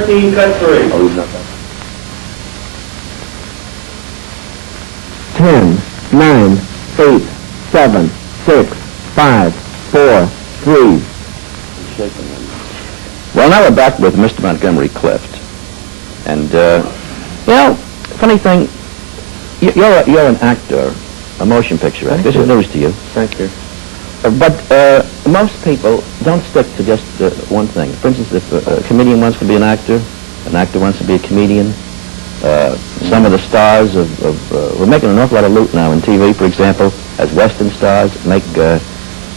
13, cut 3. Oh, he's not that. 10, 9, 8, 7, 6, 5, 4, 3. Well, now we're back with Mr. Montgomery Clift. And, funny thing, you're an actor, a motion picture actor. This is news to you. Thank you. But most people don't stick to just one thing. For instance, if a comedian wants to be an actor wants to be a comedian. Some of the stars we're making an awful lot of loot now in TV, for example, as Western stars make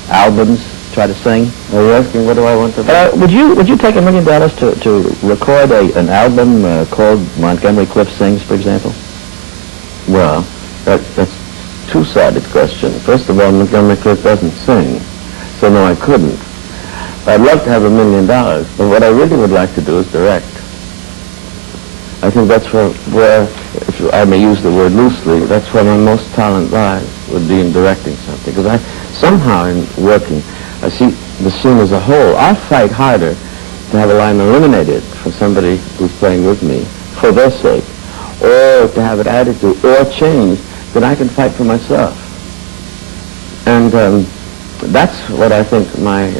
albums, try to sing. Are you asking what do I want to do? Would you take $1 million to record an album called Montgomery Clift Sings, for example? Well, that's a two-sided question. First of all, Montgomery Clift doesn't sing, so no, I couldn't. I'd love to have $1 million, but what I really would like to do is direct. I think that's where, if I may use the word loosely, that's where my most talent lies, would be in directing something. Because somehow in working, I see the scene as a whole. I fight harder to have a line eliminated for somebody who's playing with me, for their sake, or to have it added to, or changed, than I can fight for myself. And that's what I think my...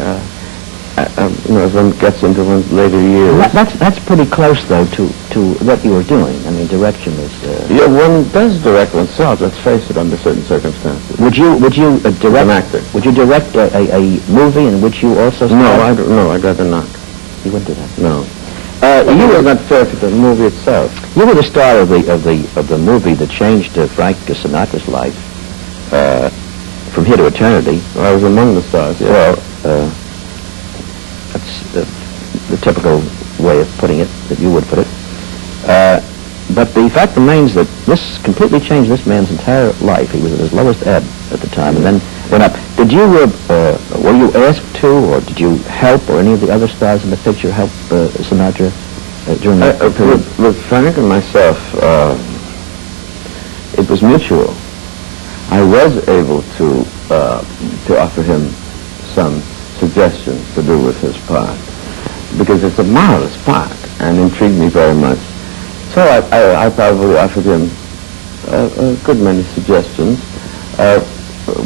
as one gets into one's later years. Well, that's pretty close, though, to what you were doing. I mean, direction is... Yeah, one does direct oneself, let's face it, under certain circumstances. Would you direct... An actor. Would you direct a movie in which you also star? No, I'd rather not. You wouldn't do that? No. You were not fair to the movie itself. You were the star of the movie that changed Frank Sinatra's life from here to eternity. I was among the stars, yeah. Well, that's the typical way of putting it, that you would put it. But the fact remains that this completely changed this man's entire life. He was at his lowest ebb at the time, and then went up. Did you, were you asked to, or did you help, or any of the other stars in the picture help Sinatra during that period? With Frank and myself, it was mutual. I was able to offer him some suggestions to do with his part, because it's a marvelous part and intrigued me very much. So I probably offered him a good many suggestions,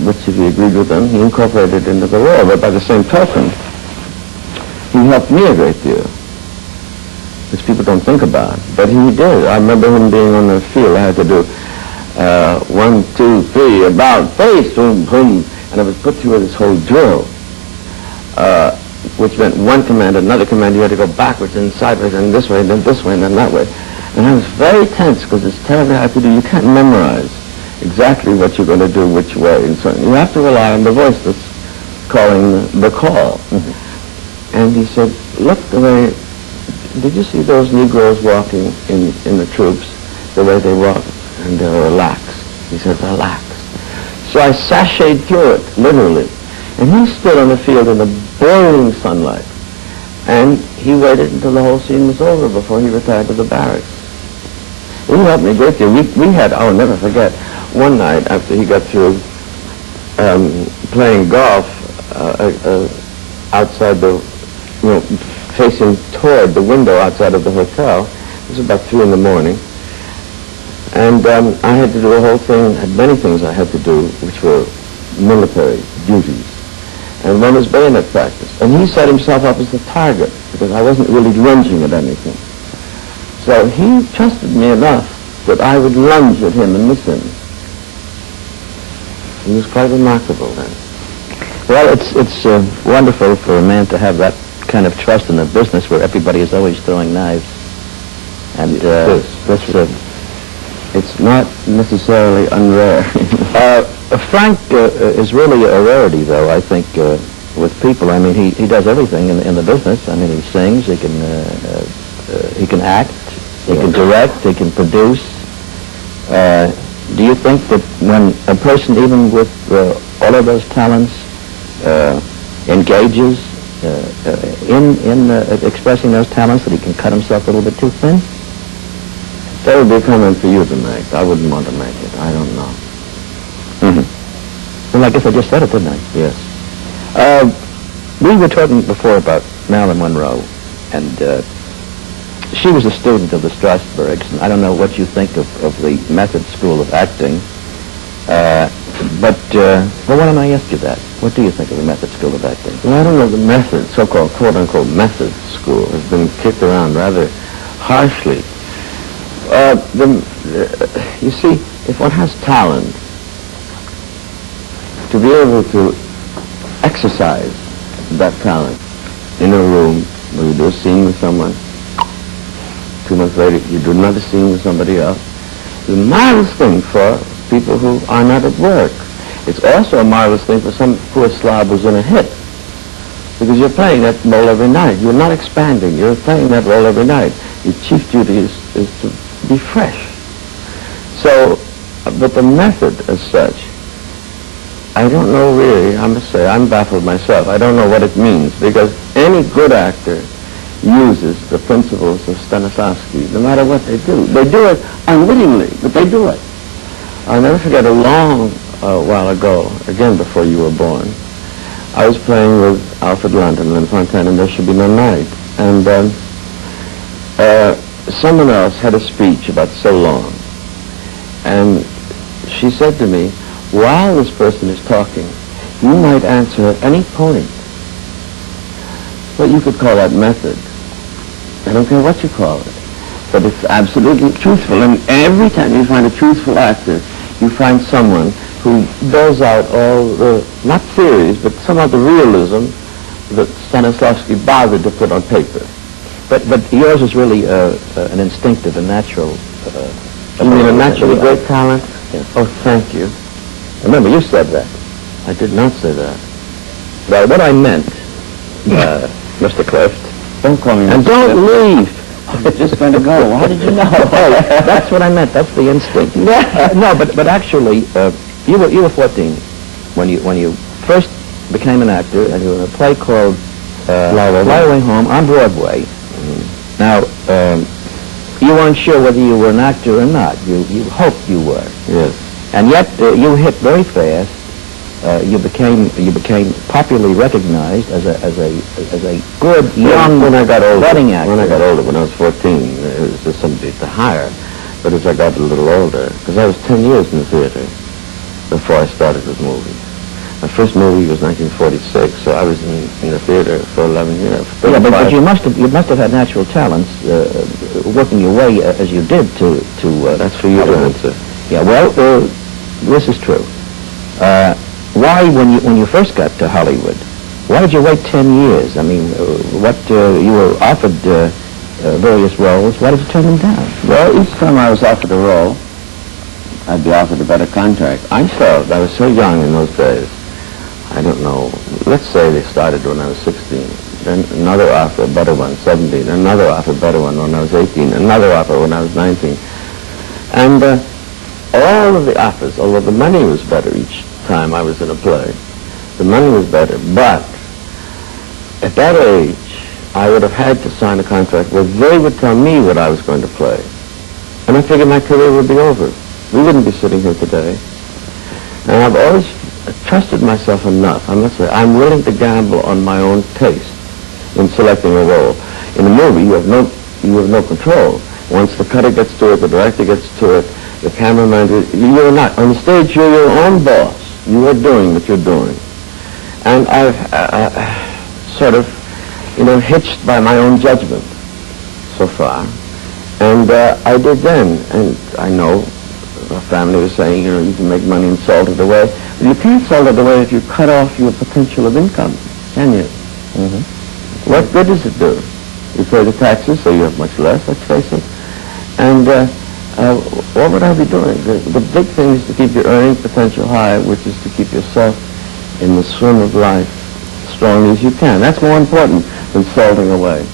which if he agreed with them, he incorporated into the role. But by the same token, he helped me a great deal, which people don't think about. But he did. I remember him being on the field. I had to do 1, 2, 3, about face, boom, boom, and I was put through this whole drill, which meant one command, another command. You had to go backwards and sideways and this way and then this way and then that way. And I was very tense because it's terribly hard to do. You can't memorize exactly what you're going to do, which way. And so you have to rely on the voice that's calling the call. Mm-hmm. And he said, look, the way, did you see those Negroes walking in the troops, the way they walk? And they're relaxed. He said, relaxed. So I sashayed through it, literally. And he stood on the field in the boiling sunlight. And he waited until the whole scene was over before he retired to the barracks. He helped me a great deal. We had, I'll never forget, one night after he got through playing golf outside facing toward the window outside of the hotel. It was about 3 in the morning. And I had to do a whole thing, had many things I had to do, which were military duties. And one was bayonet practice. And he set himself up as the target, because I wasn't really lunging at anything. So he trusted me enough that I would lunge at him and miss him. It was quite remarkable then. Well, it's wonderful for a man to have that kind of trust in a business where everybody is always throwing knives. And it's not necessarily unrare. Frank is really a rarity, though, I think, with people. I mean, he does everything in the business. I mean, he sings, he can act, he can direct, he can produce. Do you think that when a person, even with all of those talents, engages in expressing those talents, that he can cut himself a little bit too thin? That would be a comment for you to make. I wouldn't want to make it. I don't know. Mm-hmm. Well, I guess I just said it, didn't I? Yes. We were talking before about Marilyn Monroe, and she was a student of the Strasbergs, and I don't know what you think of the method school of acting. But why don't I ask you that? What do you think of the method school of acting? Well, I don't know, the method, so-called quote-unquote method school, has been kicked around rather harshly. You see, if one has talent, to be able to exercise that talent in a room where you do a scene with someone, 2 months later you do another scene with somebody else, it's a marvelous thing for people who are not at work. It's also a marvelous thing for some poor slob who's in a hit, because you're playing that role every night. You're not expanding. You're playing that role every night. Your chief duty is to be fresh. So, but the method as such, I don't know really, I must say, I'm baffled myself. I don't know what it means, because any good actor uses the principles of Stanislavski, no matter what they do. They do it unwittingly, but they do it. I'll never forget a long while ago, again before you were born, I was playing with Alfred London and Fontaine in There Should Be No Night, and someone else had a speech about so long, and she said to me, while this person is talking, you might answer at any point. Well, you could call that method. I don't care what you call it, but it's absolutely truthful, and every time you find a truthful actor, you find someone who bears out all the, not theories, but some of the realism that Stanislavski bothered to put on paper. But yours is really an instinctive and natural... you mean a naturally great talent? Yes. Oh, thank you. Remember, you said that. I did not say that. Well, what I meant, Mr. Clift... Don't call me And Mr. don't Clift. leave! I'm just going to go. How did you know? That's what I meant. That's the instinct. No, but actually, you were 14 when you first became an actor, and you were in a play called Fly Away Home on Broadway. Mm-hmm. Now, you weren't sure whether you were an actor or not. You hoped you were. Yes. And yet you hit very fast. You became popularly recognized as a good young when I got older, budding actor. When I got older, when I was 14, it was just somebody to hire. But as I got a little older, because I was 10 years in the theater before I started with movies. My first movie was 1946, so I was in the theater for 11 years. Yeah, but you must have had natural talents, working your way as you did to. That's for you to answer. Yeah, well, this is true. Why, when you first got to Hollywood, why did you wait 10 years? I mean, you were offered various roles. Why did you turn them down? Well, each time I was offered a role, I'd be offered a better contract. I felt I was so young in those days. I don't know. Let's say they started when I was 16. Then another offer, a better one, 17. Another offer, a better one when I was 18. Another offer when I was 19. And all of the offers, although the money was better each time I was in a play, the money was better. But at that age, I would have had to sign a contract where they would tell me what I was going to play. And I figured my career would be over. We wouldn't be sitting here today. And I've always trusted myself enough. I must say, I'm willing to gamble on my own taste in selecting a role. In a movie, you have no control. Once the cutter gets to it, the director gets to it, the cameraman, you're not. On the stage, you're your own boss. You are doing what you're doing. And I've sort of, hitched by my own judgment so far. And I did then. And I know our family was saying, you can make money and salt it away. But you can't salt it away if you cut off your potential of income, can you? Mm-hmm. What good does it do? You pay the taxes, so you have much less, let's face it. And what would I be doing? The big thing is to keep your earning potential high, which is to keep yourself in the swim of life as strongly as you can. That's more important than salting away.